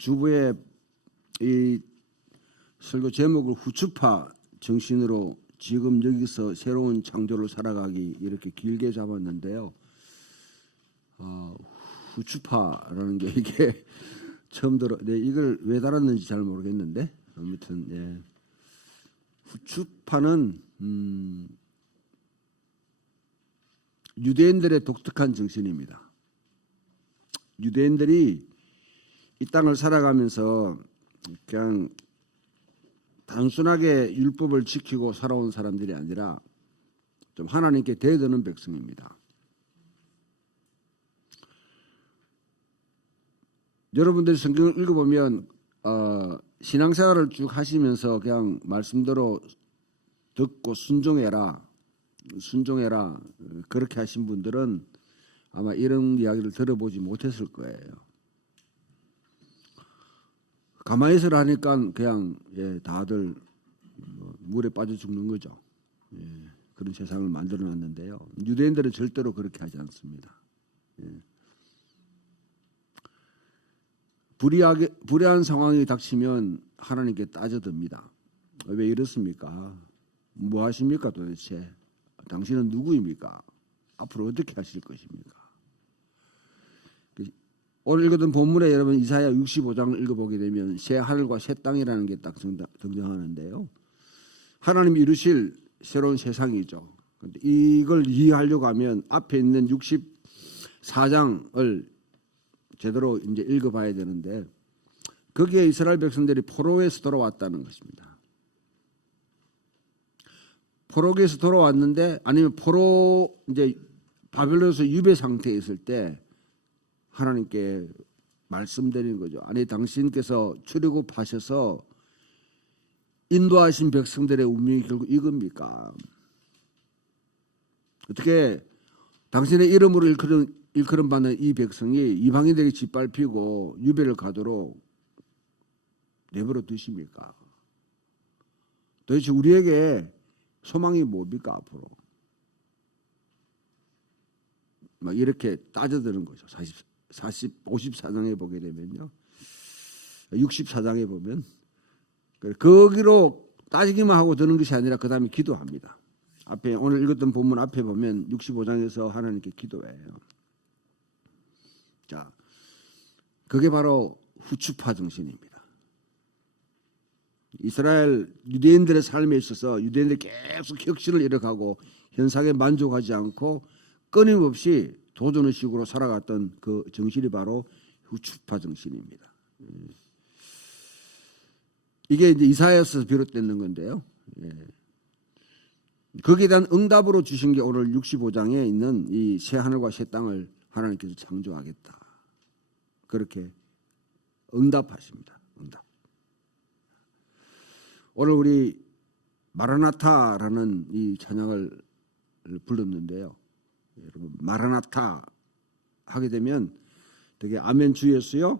주부의 이 설교 제목을 후추파 정신으로 지금 여기서 새로운 창조를 살아가기 이렇게 길게 잡았는데요. 후추파라는 게 이게 처음 들어. 네, 이걸 왜 달았는지 잘 모르겠는데 아무튼 예. 후추파는 유대인들의 독특한 정신입니다. 유대인들이 이 땅을 살아가면서 그냥 단순하게 율법을 지키고 살아온 사람들이 아니라 좀 하나님께 대드는 백성입니다. 여러분들이 성경을 읽어보면 신앙생활을 쭉 하시면서 그냥 말씀대로 듣고 순종해라 그렇게 하신 분들은 아마 이런 이야기를 들어보지 못했을 거예요. 가만히 있으라 하니까 그냥 다들 물에 빠져 죽는 거죠. 그런 세상을 만들어놨는데요. 유대인들은 절대로 그렇게 하지 않습니다. 불의한 상황이 닥치면 하나님께 따져듭니다. 왜 이렇습니까? 뭐 하십니까 도대체? 당신은 누구입니까? 앞으로 어떻게 하실 것입니까? 오늘 읽었던 본문에 여러분 이사야 65장을 읽어보게 되면 새 하늘과 새 땅이라는 게 딱 등장하는데요. 하나님이 이루실 새로운 세상이죠. 그런데 이걸 이해하려고 하면 앞에 있는 64장을 제대로 이제 읽어봐야 되는데 거기에 이스라엘 백성들이 포로에서 돌아왔다는 것입니다. 포로에서 돌아왔는데 아니면 포로 이제 바벨론에서 유배 상태에 있을 때 하나님께 말씀드리는 거죠. 아니 당신께서 출애굽하셔서 인도하신 백성들의 운명이 결국 이겁니까? 어떻게 당신의 이름으로 일컬음 받는 이 백성이 이방인들이 짓밟히고 유배를 가도록 내버려 두십니까? 도대체 우리에게 소망이 뭡니까 앞으로? 막 이렇게 따져드는 거죠. 54장에 보게 되면요. 64장에 보면 거기로 따지기만 하고 드는 것이 아니라 그 다음에 기도합니다. 앞에 오늘 읽었던 본문 앞에 보면 65장에서 하나님께 기도해요. 자, 그게 바로 후추파 정신입니다. 이스라엘 유대인들의 삶에 있어서 유대인들이 계속 혁신을 이뤄가고 현상에 만족하지 않고 끊임없이 도전의식으로 살아갔던 그 정신이 바로 후추파 정신입니다. 이게 이제 이사야에서 비롯되는 건데요. 거기에 대한 응답으로 주신 게 오늘 65장에 있는 이 새 하늘과 새 땅을 하나님께서 창조하겠다. 그렇게 응답하십니다. 응답. 오늘 우리 마라나타라는 이 찬양을 불렀는데요. 여러분 마라나타 하게 되면 되게 아멘 주 예수여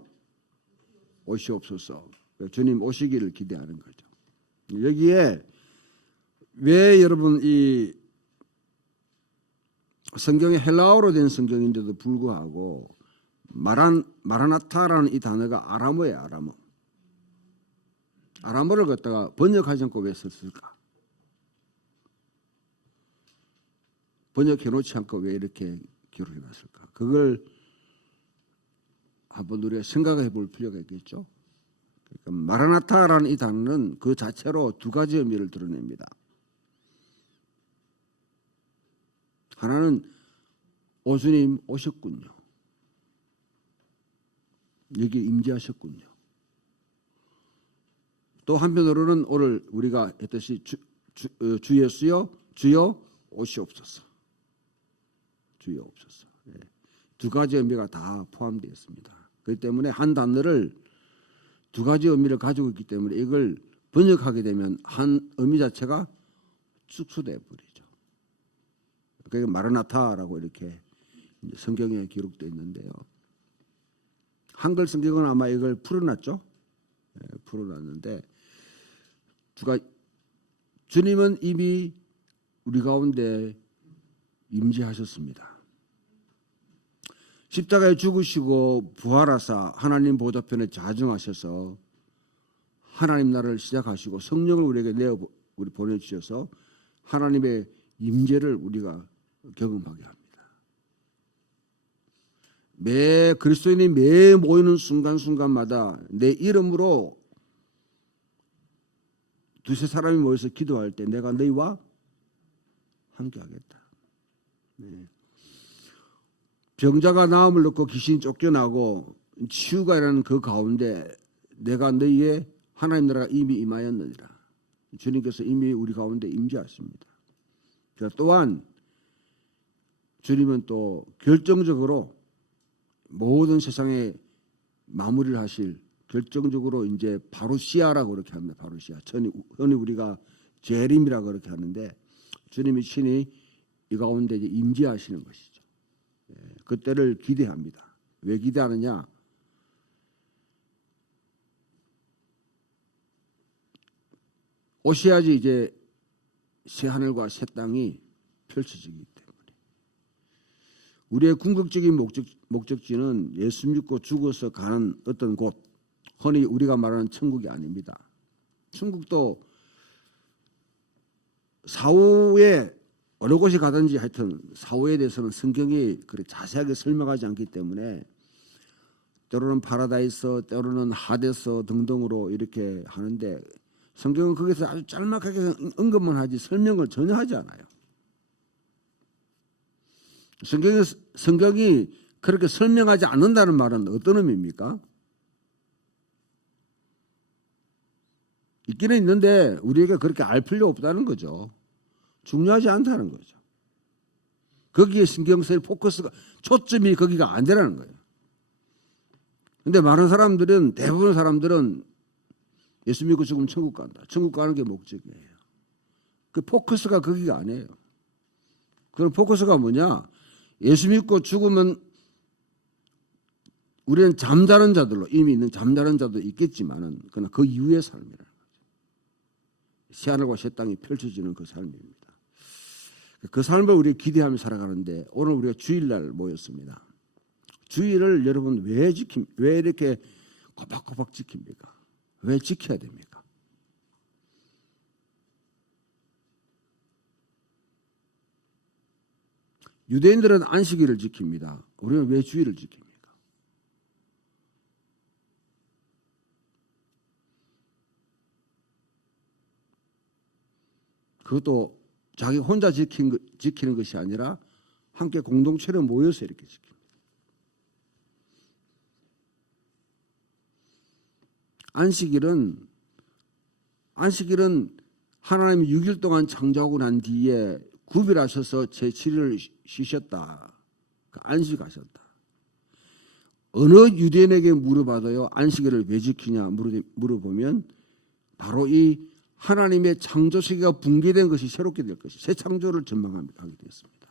오시옵소서. 주님 오시기를 기대하는 거죠. 여기에 왜 여러분 이 성경이 헬라어로 된 성경인데도 불구하고 마라나타라는 이 단어가 아람어예요. 아람어. 아람어를 갖다가 번역하지 않고 왜 썼을까? 번역해놓지 않고 왜 이렇게 기록해놨을까? 그걸 한번 우리가 생각해 볼 필요가 있겠죠. 그러니까 마라나타라는 이 단어는 그 자체로 두 가지 의미를 드러냅니다. 하나는 오주님 오셨군요. 여기 임재하셨군요. 또 한편으로는 오늘 우리가 했듯이 주 예수여 주여 오시옵소서. 주여 없었어. 두 가지 의미가 다 포함되어 있습니다. 그렇기 때문에 한 단어를 두 가지 의미를 가지고 있기 때문에 이걸 번역하게 되면 한 의미 자체가 축소돼 버리죠. 그게 마라나타라고 이렇게 성경에 기록되어 있는데요. 한글 성경은 아마 이걸 풀어놨죠. 풀어놨는데 주님은 이미 우리 가운데 임재하셨습니다. 십자가에 죽으시고 부활하사 하나님 보좌편에 자정하셔서 하나님 나라를 시작하시고 성령을 우리에게 우리 보내주셔서 하나님의 임재를 우리가 경험하게 합니다. 매 그리스도인이 매 모이는 순간순간마다 내 이름으로 두세 사람이 모여서 기도할 때 내가 너희와 함께하겠다. 네. 병자가 나음을 넣고 귀신이 쫓겨나고 치유가 일어나는 그 가운데 내가 너희의 하나님 나라가 이미 임하였느니라. 주님께서 이미 우리 가운데 임재하십니다. 또한 주님은 또 결정적으로 모든 세상에 마무리를 하실 결정적으로 이제 바루시아라고 그렇게 합니다. 바루시아. 흔히 우리가 재림이라고 그렇게 하는데 주님이 친히 이 가운데 이제 임재하시는 것이죠. 그때를 기대합니다. 왜 기대하느냐? 오셔야지 이제 새 하늘과 새 땅이 펼쳐지기 때문에 우리의 궁극적인 목적지는 예수 믿고 죽어서 가는 어떤 곳, 흔히 우리가 말하는 천국이 아닙니다. 천국도 사후에 어느 곳에 가든지 하여튼 사후에 대해서는 성경이 그렇게 자세하게 설명하지 않기 때문에 때로는 파라다이스, 때로는 하데스 등등으로 이렇게 하는데 성경은 거기서 아주 짤막하게 언급만 하지 설명을 전혀 하지 않아요. 성경이 그렇게 설명하지 않는다는 말은 어떤 의미입니까? 있기는 있는데 우리에게 그렇게 알 필요 없다는 거죠. 중요하지 않다는 거죠. 거기에 신경 쓸 포커스가 초점이 거기가 안 되라는 거예요. 근데 많은 사람들은 대부분 사람들은 예수 믿고 죽으면 천국 간다. 천국 가는 게 목적이에요. 그 포커스가 거기가 아니에요. 그럼 포커스가 뭐냐? 예수 믿고 죽으면 우리는 잠자는 자들로 이미 있는 잠자는 자도 있겠지만은 그러나 그 이후의 삶이라는 거죠. 새하늘과 새 땅이 펼쳐지는 그 삶입니다. 그 삶을 우리가 기대하며 살아가는데 오늘 우리가 주일날 모였습니다. 주일을 여러분 왜 이렇게 꼬박꼬박 지킵니까? 왜 지켜야 됩니까? 유대인들은 안식일을 지킵니다. 우리는 왜 주일을 지킵니까? 그것도 자기 혼자 지키는 것이 아니라 함께 공동체로 모여서 이렇게 지킵니다. 안식일은 하나님이 6일 동안 창조하고 난 뒤에 구별하셔서 제7일을 쉬셨다. 안식하셨다. 어느 유대인에게 물어봐도요. 안식일을 왜 지키냐 물어보면 바로 이 하나님의 창조 세계가 붕괴된 것이 새롭게 될 것이 새 창조를 전망하게 되었습니다.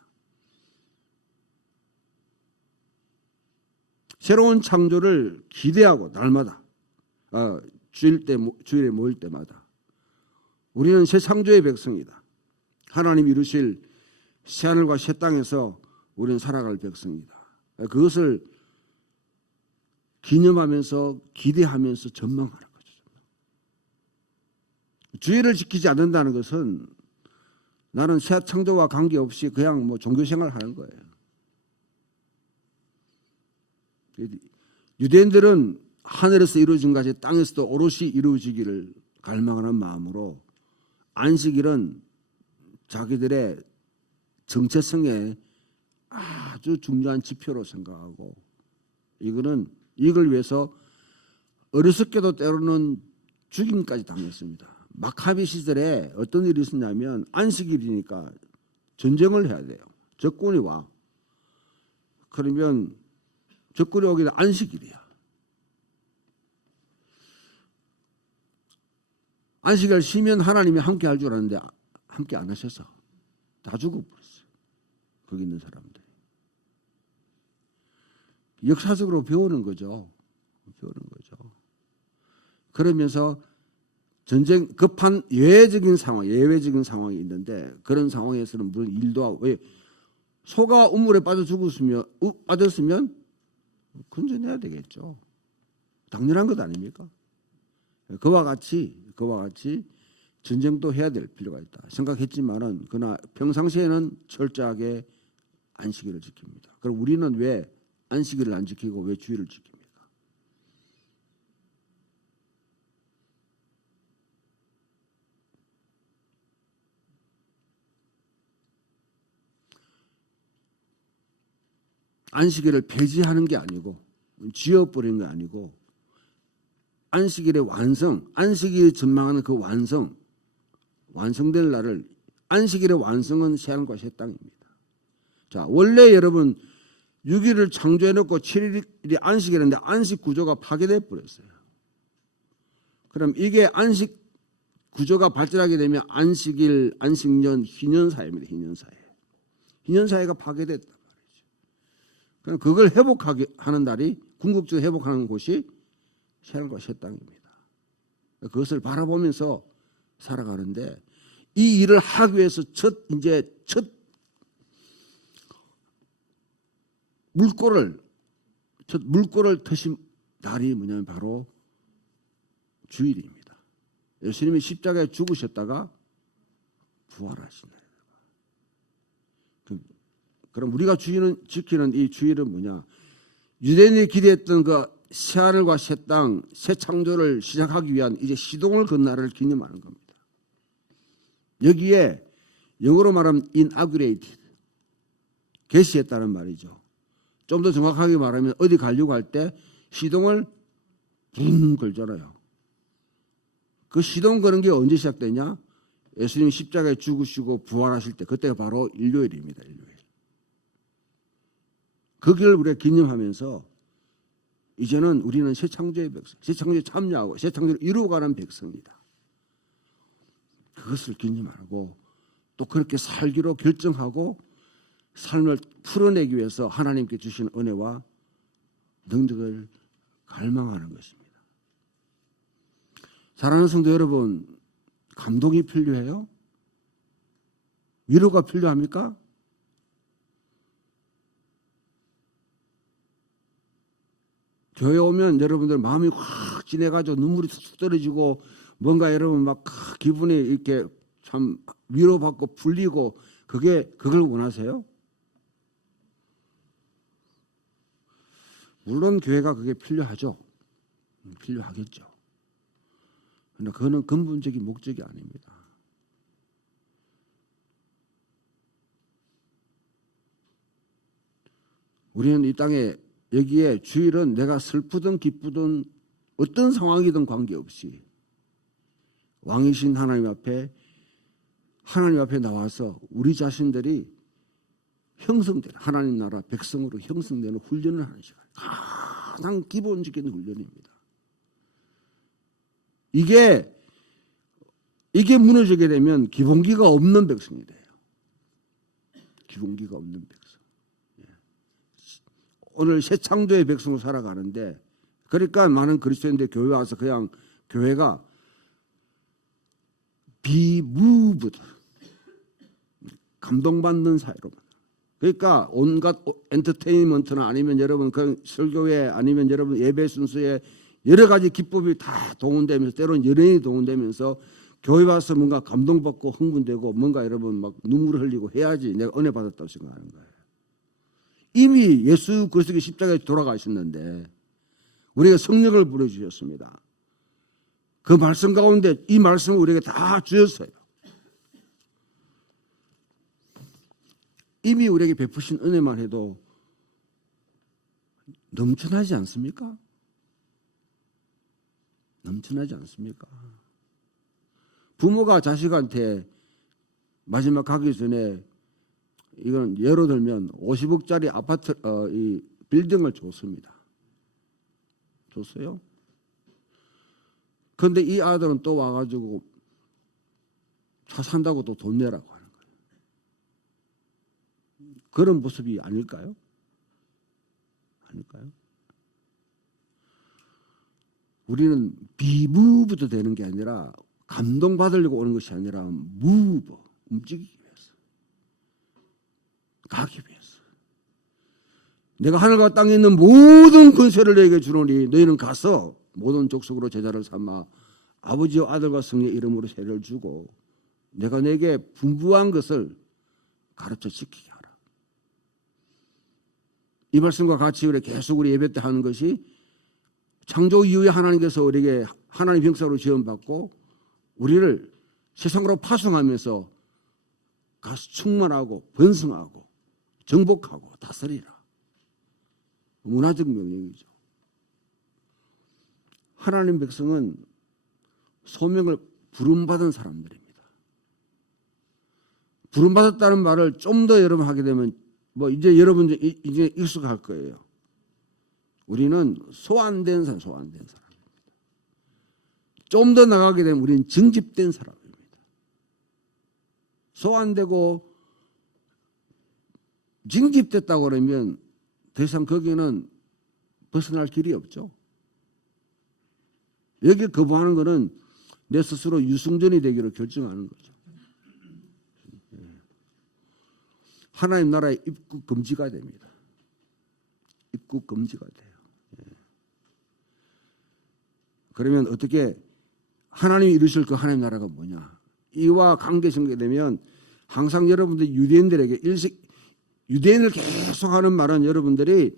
새로운 창조를 기대하고 날마다 주일에 모일 때마다 우리는 새 창조의 백성이다. 하나님이 이루실 새하늘과 새 땅에서 우리는 살아갈 백성이다. 그것을 기념하면서 기대하면서 전망하는 거죠. 주일을 지키지 않는다는 것은 나는 새 창조와 관계없이 그냥 뭐 종교생활을 하는 거예요. 유대인들은 하늘에서 이루어진 것이 땅에서도 오롯이 이루어지기를 갈망하는 마음으로 안식일은 자기들의 정체성에 아주 중요한 지표로 생각하고 이걸 위해서 어리석게도 때로는 죽임까지 당했습니다. 마카비 시절에 어떤 일이 있었냐면 안식일이니까 전쟁을 해야 돼요. 적군이 와. 그러면 적군이 오기는 안식일이야. 안식일 쉬면 하나님이 함께 할 줄 알았는데 함께 안 하셔서 다 죽어버렸어요. 거기 있는 사람들이. 역사적으로 배우는 거죠. 그러면서 급한 예외적인 상황이 있는데 그런 상황에서는 무슨 일도 하고 소가 우물에 빠졌으면 건져내야 되겠죠. 당연한 것 아닙니까? 그와 같이 전쟁도 해야 될 필요가 있다 생각했지만은 그러나 평상시에는 철저하게 안식일을 지킵니다. 그럼 우리는 왜 안식일을 안 지키고 왜 주일을 지킵니까? 안식일을 폐지하는 게 아니고 지어버리는 게 아니고 안식일의 완성, 안식일이 전망하는 그 완성될 날을 안식일의 완성은 새하늘과 새 땅입니다. 자, 원래 여러분 6일을 창조해놓고 7일이 안식일인데 안식 구조가 파괴돼 버렸어요. 그럼 이게 안식 구조가 발전하게 되면 안식일, 안식년, 희년사회입니다. 희년사회가 파괴됐단 말이죠. 그럼 그걸 회복하게 하는 날이 궁극적으로 회복하는 곳이 새하늘과 새 땅입니다. 그것을 바라보면서 살아가는데 이 일을 하기 위해서 첫 물꼬를 터신 날이 뭐냐면 바로 주일입니다. 예수님이 십자가에 죽으셨다가 부활하신 날. 그럼 우리가 지키는 이 주일은 뭐냐? 유대인이 기대했던 그 새하늘과 새 땅, 새 창조를 시작하기 위한 이제 시동을 건 날을 기념하는 겁니다. 여기에 영어로 말하면 inaugurated, 개시했다는 말이죠. 좀 더 정확하게 말하면 어디 가려고 할 때 시동을 붕 걸잖아요. 그 시동 거는 게 언제 시작되냐? 예수님이 십자가에 죽으시고 부활하실 때, 그때가 바로 일요일입니다. 일요일. 그 길을 우리가 기념하면서 이제는 우리는 새 창조의 백성, 새 창조에 참여하고 새 창조를 이루어가는 백성이다. 그것을 기념하고 또 그렇게 살기로 결정하고 삶을 풀어내기 위해서 하나님께 주신 은혜와 능력을 갈망하는 것입니다. 사랑하는 성도 여러분, 감동이 필요해요? 위로가 필요합니까? 교회 오면 여러분들 마음이 확 진해가지고 눈물이 툭 떨어지고 뭔가 여러분 막 기분이 이렇게 참 위로받고 풀리고 그걸 원하세요? 물론 교회가 그게 필요하죠. 필요하겠죠. 그러나 그거는 근본적인 목적이 아닙니다. 우리는 이 땅에 여기에 주일은 내가 슬프든 기쁘든 어떤 상황이든 관계없이 왕이신 하나님 앞에 나와서 우리 자신들이 형성되는 하나님 나라 백성으로 형성되는 훈련을 하는 시간. 가장 기본적인 훈련입니다. 이게 무너지게 되면 기본기가 없는 백성이 돼요. 기본기가 없는 백성. 오늘 새 창조의 백성으로 살아가는데, 그러니까 많은 그리스도인들 교회 와서 그냥 교회가 be moved, 감동받는 사회로. 그러니까 온갖 엔터테인먼트나 아니면 여러분 그 설교회 아니면 여러분 예배 순서에 여러 가지 기법이 다 동원되면서 때로는 연예인이 동원되면서 교회 와서 뭔가 감동받고 흥분되고 뭔가 여러분 막 눈물을 흘리고 해야지 내가 은혜 받았다고 생각하는 거예요. 이미 예수 그리스도의 십자가에 돌아가셨는데 우리가 성령을 부어주셨습니다. 그 말씀 가운데 이 말씀을 우리에게 다 주셨어요. 이미 우리에게 베푸신 은혜만 해도 넘쳐나지 않습니까? 넘쳐나지 않습니까? 부모가 자식한테 마지막 가기 전에 이건 예로 들면 50억짜리 아파트 이 빌딩을 줬습니다. 줬어요. 그런데 이 아들은 또 와가지고 차 산다고 또 돈 내라고 하는 거예요. 그런 모습이 아닐까요? 아닐까요? 우리는 비무브도 되는 게 아니라 감동받으려고 오는 것이 아니라 무브, 움직이기 위해서, 가기 위해서. 내가 하늘과 땅에 있는 모든 권세를 너에게 주노니 너희는 가서 모든 족속으로 제자를 삼아 아버지와 아들과 성령의 이름으로 세례를 주고 내가 내게 분부한 것을 가르쳐 지키게 하라. 이 말씀과 같이 우리 계속 우리 예배 때 하는 것이 창조 이후에 하나님께서 우리에게 하나님 형상으로 지원받고 우리를 세상으로 파송하면서 가서 충만하고 번성하고 정복하고 다스리라. 문화적 명령이죠. 하나님 백성은 소명을 부름받은 사람들입니다. 부름받았다는 말을 좀 더 여러분 하게 되면 이제 여러분 이제 익숙할 거예요. 우리는 소환된 사람, 소환된 사람입니다. 좀 더 나가게 되면 우리는 정집된 사람입니다. 소환되고 징집됐다고 그러면 더 이상 거기는 벗어날 길이 없죠. 여기를 거부하는 것은 내 스스로 유승전이 되기로 결정하는 거죠. 하나님 나라에 입국 금지가 됩니다. 입국 금지가 돼요. 그러면 어떻게 하나님이 이루실 그 하나님 나라가 뭐냐? 이와 관계 전개되면 항상 여러분들 유대인들에게 유대인을 계속하는 말은 여러분들이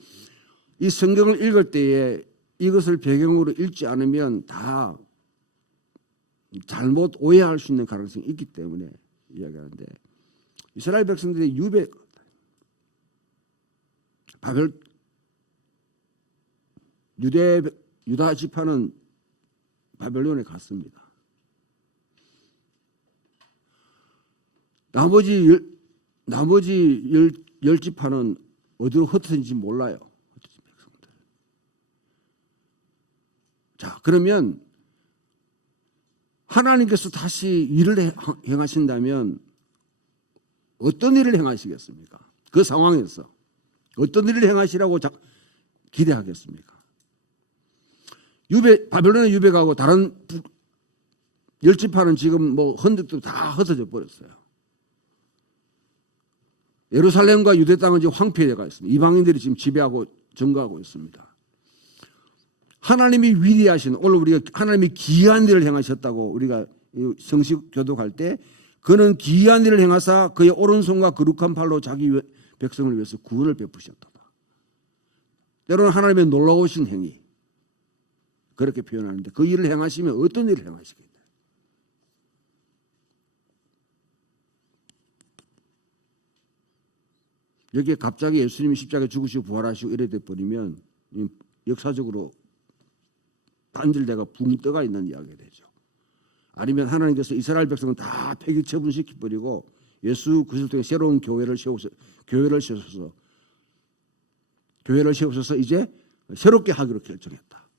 이 성경을 읽을 때에 이것을 배경으로 읽지 않으면 다 잘못 오해할 수 있는 가능성이 있기 때문에 이야기하는데 이스라엘 백성들이 유다 지파는 바벨론에 갔습니다. 나머지 열 지파는 어디로 흩어진지 몰라요. 자, 그러면 하나님께서 다시 일을 행하신다면 어떤 일을 행하시겠습니까? 그 상황에서 어떤 일을 행하시라고 기대하겠습니까? 바벨론에 유배가고 다른 열 지파는 지금 흔적도 다 흩어져 버렸어요. 예루살렘과 유대 땅은 지금 황폐해가 있습니다. 이방인들이 지금 지배하고 점거하고 있습니다. 하나님이 위대하신, 오늘 우리가 하나님이 기이한 일을 행하셨다고 우리가 성식 교독할 때 그는 기이한 일을 행하사 그의 오른손과 거룩한 팔로 자기 백성을 위해서 구원을 베푸셨다. 때로는 하나님의 놀라우신 행위 그렇게 표현하는데 그 일을 행하시면 어떤 일을 행하시겠냐? 여기에 갑자기 예수님이 십자가에 죽으시고 부활하시고 이래 돼버리면 역사적으로 단절대가 붕 떠가 있는 이야기가 되죠. 아니면 하나님께서 이스라엘 백성은 다 폐기 처분시켜버리고 예수 그리스도 통해 새로운 교회를 세우셔서 이제 새롭게 하기로 결정했다.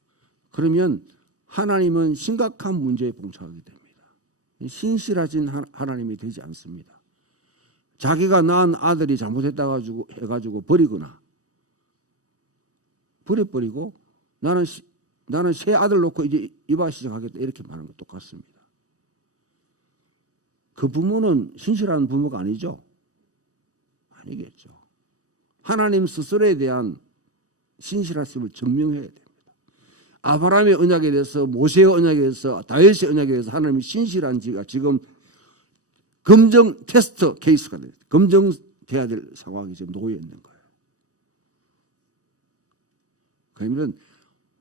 그러면 하나님은 심각한 문제에 봉착하게 됩니다. 신실하신 하나님이 되지 않습니다. 자기가 낳은 아들이 잘못했다 해가지고 버려버리고 나는 새 아들 놓고 이제 이바 시작하겠다 이렇게 말하는 것 똑같습니다. 그 부모는 신실한 부모가 아니죠. 아니겠죠. 하나님 스스로에 대한 신실하심을 증명해야 됩니다. 아브라함의 언약에 대해서 모세의 언약에 대해서 다윗의 언약에 대해서 하나님이 신실한지가 지금 검증 테스트 케이스가 됩니다. 검증돼야 될 상황이 지금 놓여 있는 거예요. 그러면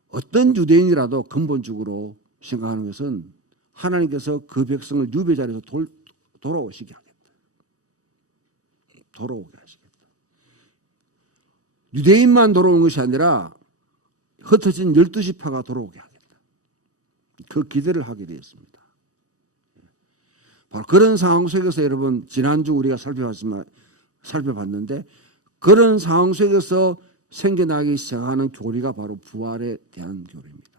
어떤 유대인이라도 근본적으로 생각하는 것은 하나님께서 그 백성을 유배 자리에서 돌아오시게 하겠다. 돌아오게 하시겠다. 유대인만 돌아오는 것이 아니라 흩어진 12지파가 돌아오게 하겠다. 그 기대를 하게 되었습니다. 바로 그런 상황 속에서 여러분 지난주 우리가 살펴봤는데 그런 상황 속에서 생겨나기 시작하는 교리가 바로 부활에 대한 교리입니다.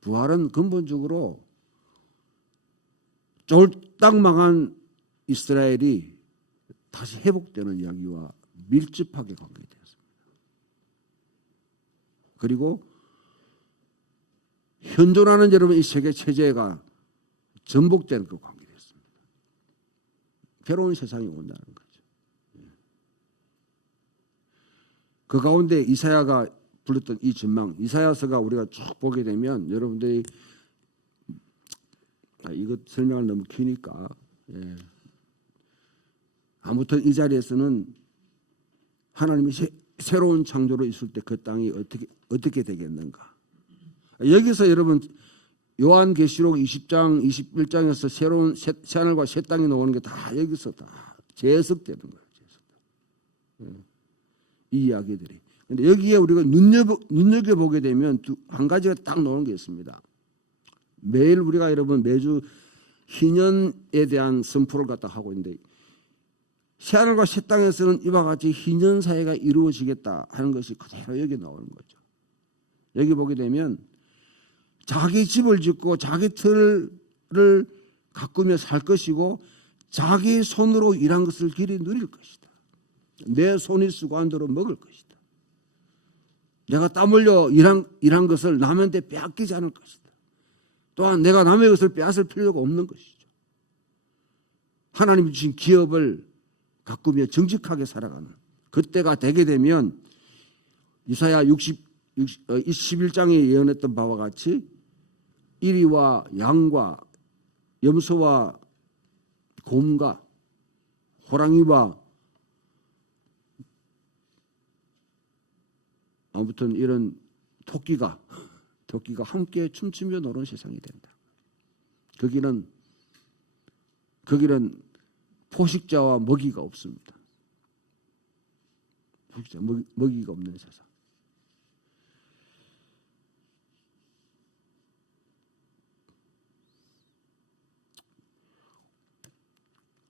부활은 근본적으로 쫄딱 망한 이스라엘이 다시 회복되는 이야기와 밀접하게 관계되었습니다. 그리고 현존하는 여러분 이 세계 체제가 전복되는 그 관계되었습니다. 새로운 세상이 온다는 거죠. 그 가운데 이사야가 불렀던 이 전망, 이사야서가 우리가 쭉 보게 되면 여러분들이 이거 설명을 너무 기니까 아무튼 이 자리에서는 하나님이 새로운 창조로 있을 때 그 땅이 어떻게 되겠는가. 여기서 여러분 요한계시록 20장 21장에서 새로운 새하늘과 새 땅이 나오는 게 다 여기서 다 재해석되는 거예요. 이 이야기들이. 근데 여기에 우리가 눈여겨보게 되면 한 가지가 딱 나오는 게 있습니다. 매일 우리가 여러분 매주 희년에 대한 선포를 갖다 하고 있는데 새하늘과 새 땅에서는 이와 같이 희년 사회가 이루어지겠다 하는 것이 그대로 여기 나오는 거죠. 여기 보게 되면 자기 집을 짓고 자기 틀을 가꾸며 살 것이고 자기 손으로 일한 것을 길이 누릴 것이다. 내 손이 수고한 대로 먹을 것이다. 내가 땀 흘려 일한 것을 남한테 빼앗기지 않을 것이다. 또한 내가 남의 것을 빼앗을 필요가 없는 것이죠. 하나님이 주신 기업을 가꾸며 정직하게 살아가는 그때가 되게 되면 이사야 11장에 예언했던 바와 같이 이리와 양과 염소와 곰과 호랑이와 아무튼 이런 토끼가 함께 춤추며 노는 세상이 된다. 거기는 포식자와 먹이가 없습니다. 포식자, 먹이가 없는 세상.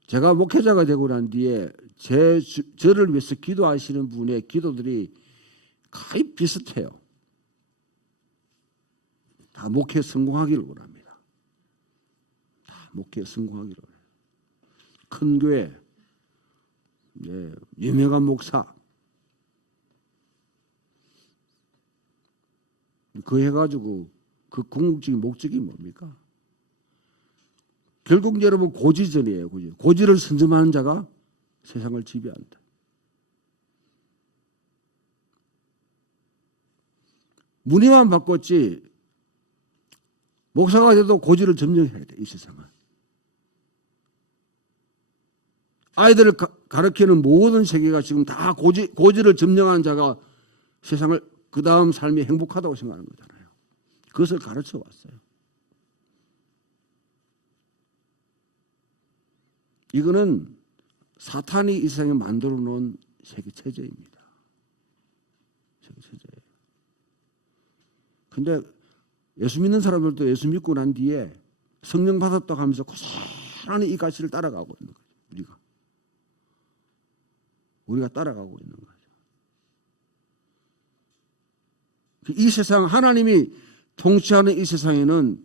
제가 목회자가 되고 난 뒤에 저를 위해서 기도하시는 분의 기도들이 거의 비슷해요. 다 목회 성공하기를 원합니다. 다 목회 성공하기를 원해요. 큰 교회, 유명한 목사, 그 해가지고 그 궁극적인 목적이 뭡니까? 결국 여러분 고지전이에요. 고지를 선점하는 자가 세상을 지배한다. 문의만 바꿨지 목사가 돼도 고지를 점령해야 돼. 이 세상은. 아이들을 가르치는 모든 세계가 지금 다 고지를 점령하는 자가 세상을 그 다음 삶이 행복하다고 생각하는 거잖아요. 그것을 가르쳐 왔어요. 이거는 사탄이 이 세상에 만들어 놓은 세계 체제입니다. 세계 체제예요. 근데 예수 믿는 사람들도 예수 믿고 난 뒤에 성령 받았다고 하면서 고스란히 이 가치를 따라가고 있는 거죠. 우리가 따라가고 있는 거죠. 이 세상, 하나님이 통치하는 이 세상에는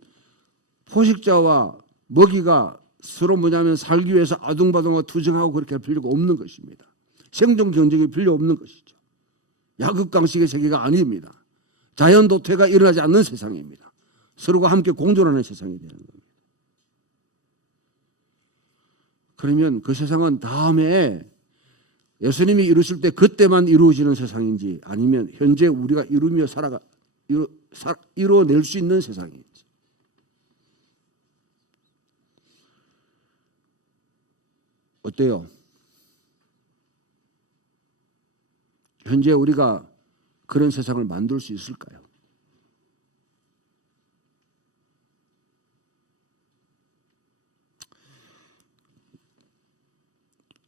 포식자와 먹이가 서로 뭐냐면 살기 위해서 아둥바둥하고 투정하고 그렇게 할 필요가 없는 것입니다. 생존 경쟁이 필요 없는 것이죠. 야급강식의 세계가 아닙니다. 자연도태가 일어나지 않는 세상입니다. 서로가 함께 공존하는 세상이 되는 겁니다. 그러면 그 세상은 다음에 예수님이 이루실 때 그때만 이루어지는 세상인지 아니면 현재 우리가 이루며 이루어낼 수 있는 세상인지. 어때요? 현재 우리가 그런 세상을 만들 수 있을까요?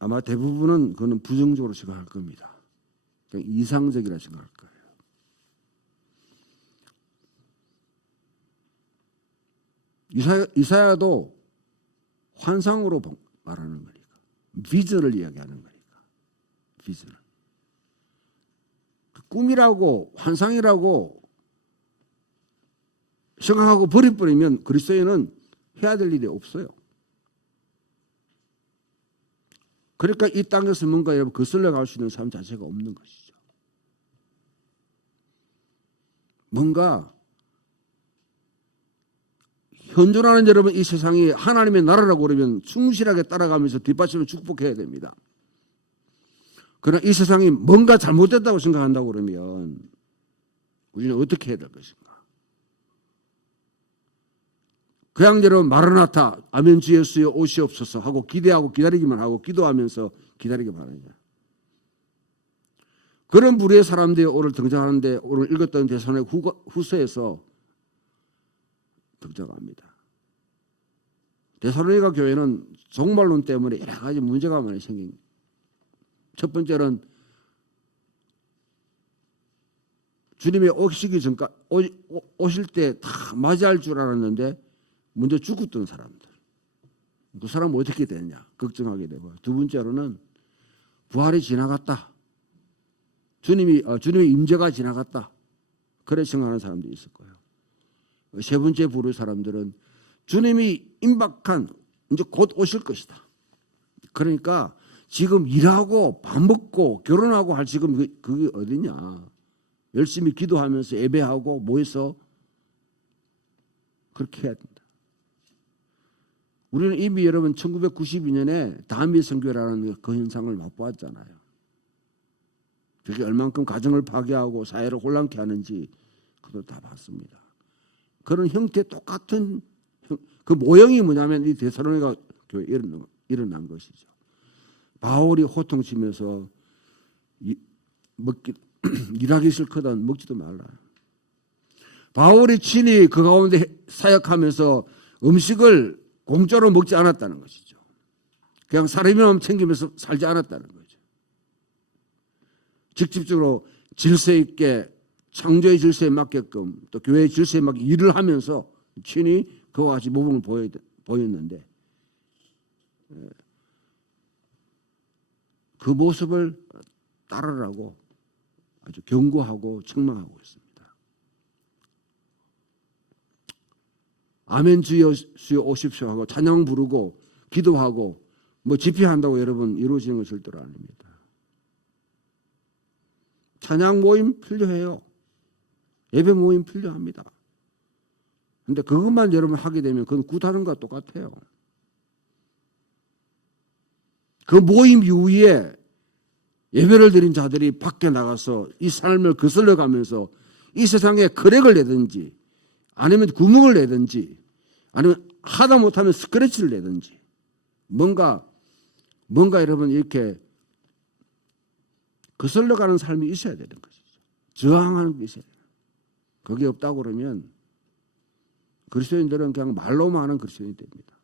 아마 대부분은 그거는 부정적으로 생각할 겁니다. 그냥 이상적이라 생각할 거예요. 이사야도 환상으로 말하는 거니까. 비전을 이야기하는 거니까. 비전을. 꿈이라고 환상이라고 생각하고 버려버리면 그리스도인은 해야 될 일이 없어요. 그러니까 이 땅에서 뭔가 여러분 거슬러 갈 수 있는 삶 자체가 없는 것이죠. 뭔가 현존하는 여러분 이 세상이 하나님의 나라라고 그러면 충실하게 따라가면서 뒷받침을 축복해야 됩니다. 그러나 이 세상이 뭔가 잘못됐다고 생각한다고 그러면 우리는 어떻게 해야 될 것인가? 그냥 여러분 마라나타 아멘 주 예수여 오시옵소서 하고 기대하고 기다리기만 하고 기도하면서 기다리기만 하느냐? 그런 부류의 사람들이 오늘 등장하는데 오늘 읽었던 데살로니가 후서에서 등장합니다. 데살로니가 교회는 종말론 때문에 여러 가지 문제가 많이 생긴. 첫 번째는 주님이 오시기 전까지 오실 때 다 맞이할 줄 알았는데 먼저 죽었던 사람들. 그 사람은 어떻게 되느냐 걱정하게 되고, 두 번째로는 부활이 지나갔다. 주님의 임재가 지나갔다. 그래 생각하는 사람들이 있을 거예요. 세 번째 부류 사람들은 주님이 임박한 이제 곧 오실 것이다. 그러니까 지금 일하고 밥 먹고 결혼하고 할 지금 그게 어디냐. 열심히 기도하면서 예배하고 모여서 그렇게 해야 된다. 우리는 이미 여러분 1992년에 다한미 선교라는 그 현상을 맛보았잖아요. 그게 얼만큼 가정을 파괴하고 사회를 혼란케 하는지 그것도 다 봤습니다. 그런 형태 똑같은 그 모형이 뭐냐면 이 데살로니가 교회에 일어난 것이죠. 바울이 호통치면서 일하기 싫거든 먹지도 말라. 바울이 친히 그 가운데 사역하면서 음식을 공짜로 먹지 않았다는 것이죠. 그냥 사람이만 챙기면서 살지 않았다는 거죠. 직접적으로 질서 있게 창조의 질서에 맞게끔 또 교회의 질서에 맞게 일을 하면서 친히 그와 같이 모범을 보였는데 그 모습을 따르라고 아주 경고하고 책망하고 있습니다. 아멘 주여 오십시오 하고 찬양 부르고 기도하고 뭐 집회한다고 여러분 이루어지는 건 절대로 아닙니다. 찬양 모임 필요해요. 예배 모임 필요합니다. 그런데 그것만 여러분 하게 되면 그건 굿하는 것과 똑같아요. 그 모임 이후에 예배를 드린 자들이 밖에 나가서 이 삶을 거슬러 가면서 이 세상에 크랙을 내든지 아니면 구멍을 내든지 아니면 하다 못하면 스크래치를 내든지 뭔가 여러분 이렇게 거슬러 가는 삶이 있어야 되는 것이죠. 저항하는 게 있어야 돼요. 그게 없다고 그러면 그리스도인들은 그냥 말로만 하는 그리스도인이 됩니다.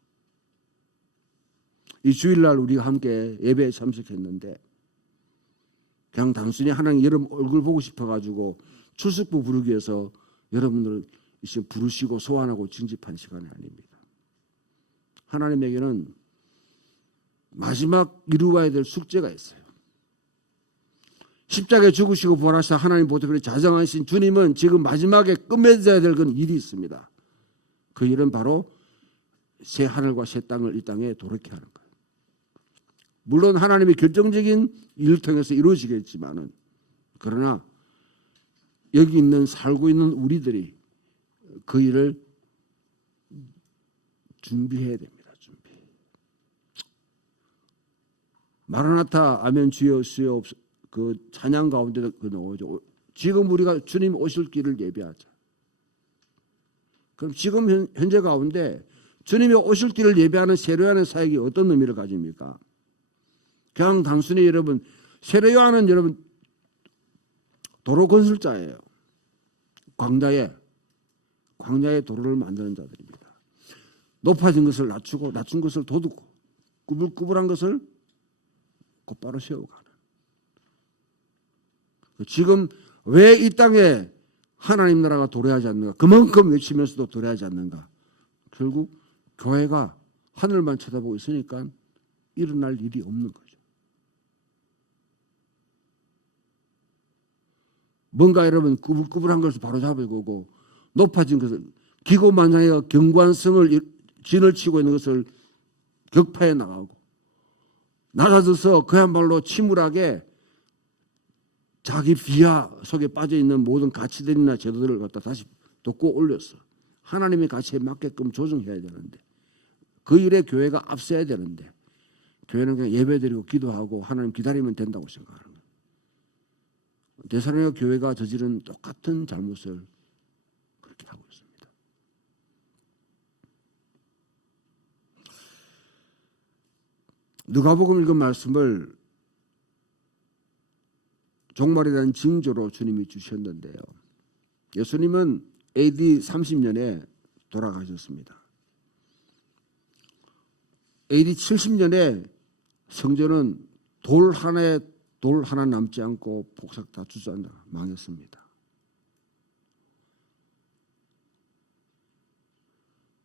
이 주일날 우리가 함께 예배에 참석했는데 그냥 단순히 하나님 여러분 얼굴 보고 싶어가지고 출석부 부르기 위해서 여러분들을 이제 부르시고 소환하고 징집한 시간이 아닙니다. 하나님에게는 마지막 이루어야 될 숙제가 있어요. 십자가에 죽으시고 부활하사 하나님 보좌에 자정하신 주님은 지금 마지막에 끝맺어야 될 그런 일이 있습니다. 그 일은 바로 새 하늘과 새 땅을 이 땅에 도래케 하는 거예요. 물론 하나님의 결정적인 일을 통해서 이루어지겠지만은 그러나 여기 있는 살고 있는 우리들이 그 일을 준비해야 됩니다. 준비. 마라나타 아멘 주여 주여 그 찬양 가운데도 그 나오죠. 지금 우리가 주님 오실 길을 예배하자. 그럼 지금 현재 가운데 주님이 오실 길을 예배하는 세례요한의 사역이 어떤 의미를 가집니까? 그냥 단순히 여러분 세례요한은 여러분 도로 건설자예요. 광야에 도로를 만드는 자들입니다. 높아진 것을 낮추고 낮춘 것을 돋우고 꾸불꾸불한 것을 곧바로 세워가는. 지금 왜 이 땅에 하나님 나라가 도래하지 않는가? 그만큼 외치면서도 도래하지 않는가? 결국 교회가 하늘만 쳐다보고 있으니까 일어날 일이 없는 거죠. 뭔가 여러분 꾸불꾸불한 것을 바로잡을 거고 높아진 것을 기고만장해가 경관성을 진을 치고 있는 것을 격파해 나가고 낮아져서 그야말로 침울하게 자기 비하 속에 빠져있는 모든 가치들이나 제도들을 갖다 다시 돋고 올려서 하나님의 가치에 맞게끔 조정해야 되는데 그 일에 교회가 앞서야 되는데 교회는 그냥 예배드리고 기도하고 하나님 기다리면 된다고 생각하는 거예요. 데살로니가 교회가 저지른 똑같은 잘못을 그렇게 하고 있습니다. 누가복음 읽은 말씀을 종말에 대한 징조로 주님이 주셨는데요. 예수님은 AD 30년에 돌아가셨습니다. AD 70년에 성전은 돌 하나 남지 않고 폭삭 다 주저앉아 망했습니다.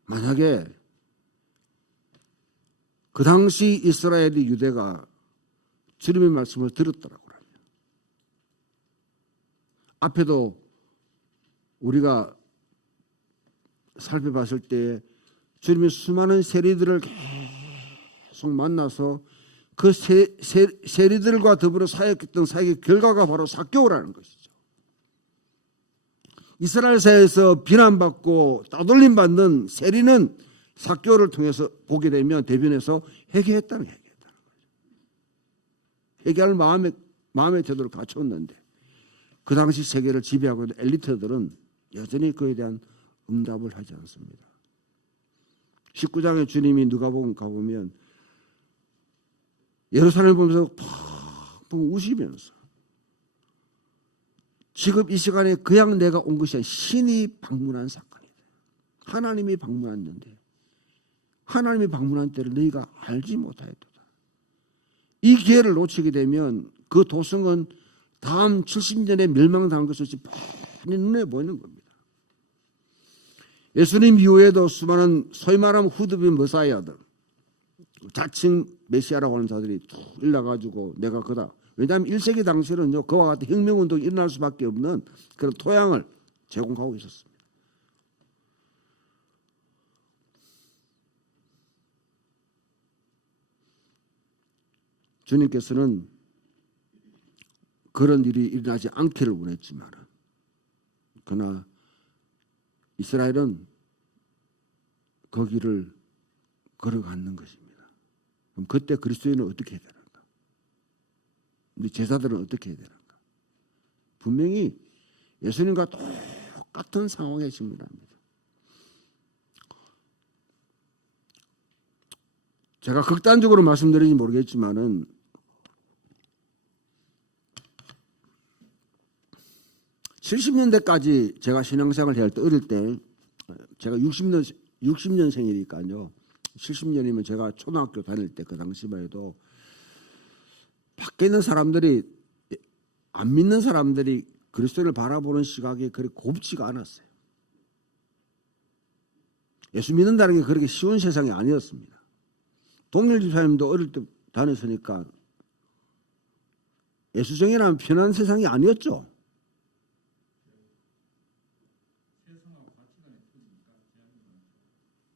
만약에 그 당시 이스라엘이 유대가 주님의 말씀을 들었더라고요. 앞에도 우리가 살펴봤을 때 주님이 수많은 세리들을 계속 만나서 그 세리들과 더불어 사역했던 사역의 결과가 바로 삭개오라는 것이죠. 이스라엘 사회에서 비난받고 따돌림 받는 세리는 삭개오를 통해서 보게 되면 대변해서 회개했다는 거죠. 회개할 마음의 태도를 갖췄는데 그 당시 세계를 지배하고 있는 엘리트들은 여전히 그에 대한 응답을 하지 않습니다. 19장에 주님이 누가복음 가보면 예루살렘을 보면서 펑펑 우시면서 지금 이 시간에 그냥 내가 온 것이 아니라 신이 방문한 사건이다. 하나님이 방문했는데 하나님이 방문한 때를 너희가 알지 못하였도다. 이 기회를 놓치게 되면 그 도성은 다음 70년에 멸망당한 것이 뻔히 눈에 보이는 겁니다. 예수님 이후에도 수많은 소위 말하면 후드빈 머사이아들, 자칭 메시아라고 하는 자들이 툭 일나가지고 내가 그다. 왜냐하면 1세기 당시에는요, 그와 같은 혁명운동이 일어날 수밖에 없는 그런 토양을 제공하고 있었습니다. 주님께서는 그런 일이 일어나지 않기를 원했지만 그러나 이스라엘은 그 길을 걸어가는 것입니다. 그럼 그때 그리스도인은 어떻게 해야 되는가? 우리 제자들은 어떻게 해야 되는가? 분명히 예수님과 똑같은 상황에 직면합니다. 제가 극단적으로 말씀드리는지 모르겠지만은 70년대까지 제가 신앙생활을 할 때 어릴 때 제가 60년생이니까요. 70년이면 제가 초등학교 다닐 때 그 당시만 해도 밖에 있는 사람들이 안 믿는 사람들이 그리스도를 바라보는 시각이 그렇게 곱지가 않았어요. 예수 믿는다는 게 그렇게 쉬운 세상이 아니었습니다. 동일 집사님도 어릴 때 다녔으니까 예수정이라는 편한 세상이 아니었죠.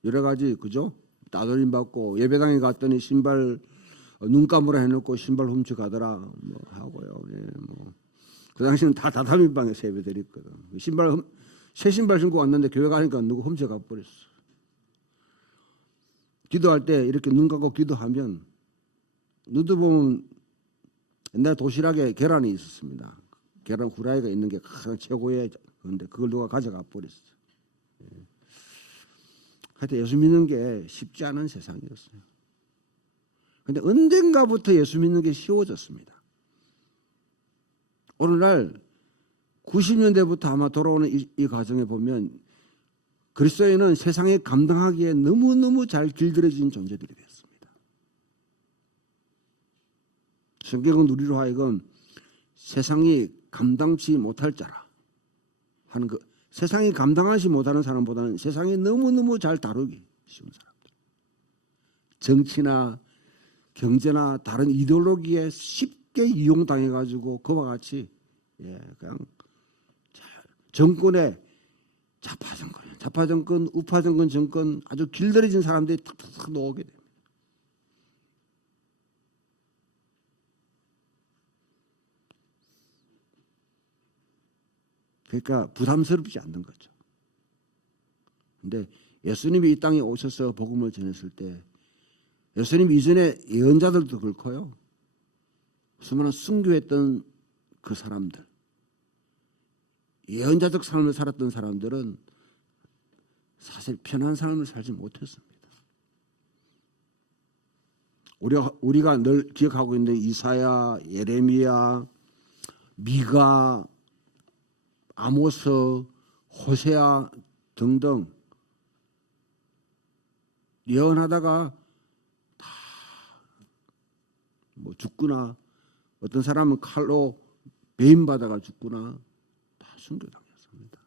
여러 가지 그죠? 따돌림 받고 예배당에 갔더니 신발 눈 감으라 해놓고 신발 훔쳐가더라 뭐 하고요. 예, 뭐. 그 당시는 다 다다민방에서 예배드렸거든. 새 신발 신고 왔는데 교회 가니까 누구 훔쳐가 버렸어. 기도할 때 이렇게 눈 감고 기도하면 눈도 보면 옛날 도시락에 계란이 있었습니다. 계란 후라이가 있는 게 가장 최고의 그런데 그걸 누가 가져가 버렸어. 예. 하여튼 예수 믿는 게 쉽지 않은 세상이었어요. 그런데 언젠가부터 예수 믿는 게 쉬워졌습니다. 오늘날 90년대부터 아마 돌아오는 이 과정에 보면 그리스도인은 세상에 감당하기에 너무너무 잘 길들여진 존재들이 됐습니다. 성경은 우리로 하여금 세상이 감당치 못할 자라 하는 그 세상이 감당하지 못하는 사람보다는 세상이 너무너무 잘 다루기 쉬운 사람들. 정치나 경제나 다른 이데올로기에 쉽게 이용당해가지고 그와 같이 그냥 정권에 좌파 정권, 우파 정권 아주 길들여진 사람들이 탁탁탁 놓오게 됩니다. 그러니까 부담스럽지 않는 거죠. 그런데 예수님이 이 땅에 오셔서 복음을 전했을 때 예수님 이전에 예언자들도 그렇고요. 수많은 순교했던 그 사람들, 예언자적 삶을 살았던 사람들은 사실 편한 삶을 살지 못했습니다. 우리가 늘 기억하고 있는 이사야, 예레미야, 미가, 아모스, 호세아 등등 예언하다가 다 뭐 죽거나 어떤 사람은 칼로 배임받아가 죽거나 다 순교당했습니다.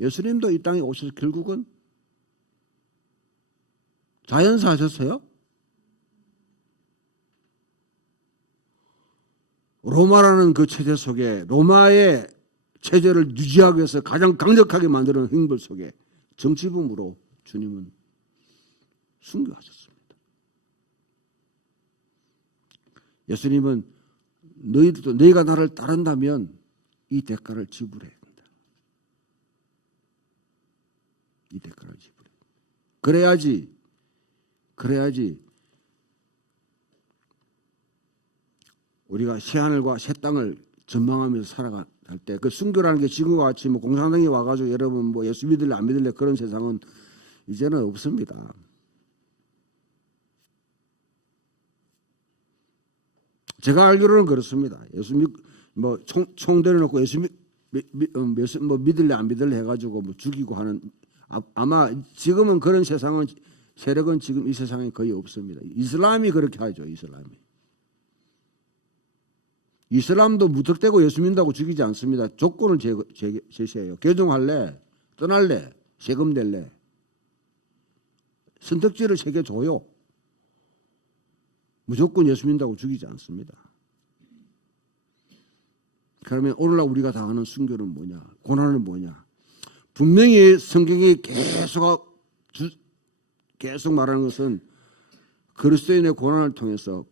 예수님도 이 땅에 오셔서 결국은 자연사 하셨어요? 로마라는 그 체제 속에, 로마의 체제를 유지하기 위해서 가장 강력하게 만드는 행벌 속에 정치범으로 주님은 순교하셨습니다. 예수님은 너희들도 너희가 나를 따른다면 이 대가를 지불해야 된다. 이 대가를 지불해. 그래야지 우리가 새하늘과 새 땅을 전망하면서 살아갈 때, 그 순교라는 게 지금과 같이 뭐 공산당이 와가지고 여러분 뭐 예수 믿을래 안 믿을래 그런 세상은 이제는 없습니다. 제가 알기로는 그렇습니다. 예수 뭐 총 들여놓고 예수 뭐 믿을래 안 믿을래 해가지고 뭐 죽이고 하는, 아마 지금은 그런 세력은 지금 이 세상에 거의 없습니다. 이슬람이 그렇게 하죠. 이슬람도 무턱대고 예수 믿는다고 죽이지 않습니다. 조건을 제시해요. 개종할래? 떠날래? 세금 낼래? 선택지를 새겨줘요. 무조건 예수 믿는다고 죽이지 않습니다. 그러면 오늘날 우리가 당하는 순교는 뭐냐? 고난은 뭐냐? 분명히 성경이 계속 말하는 것은 그리스도인의 고난을 통해서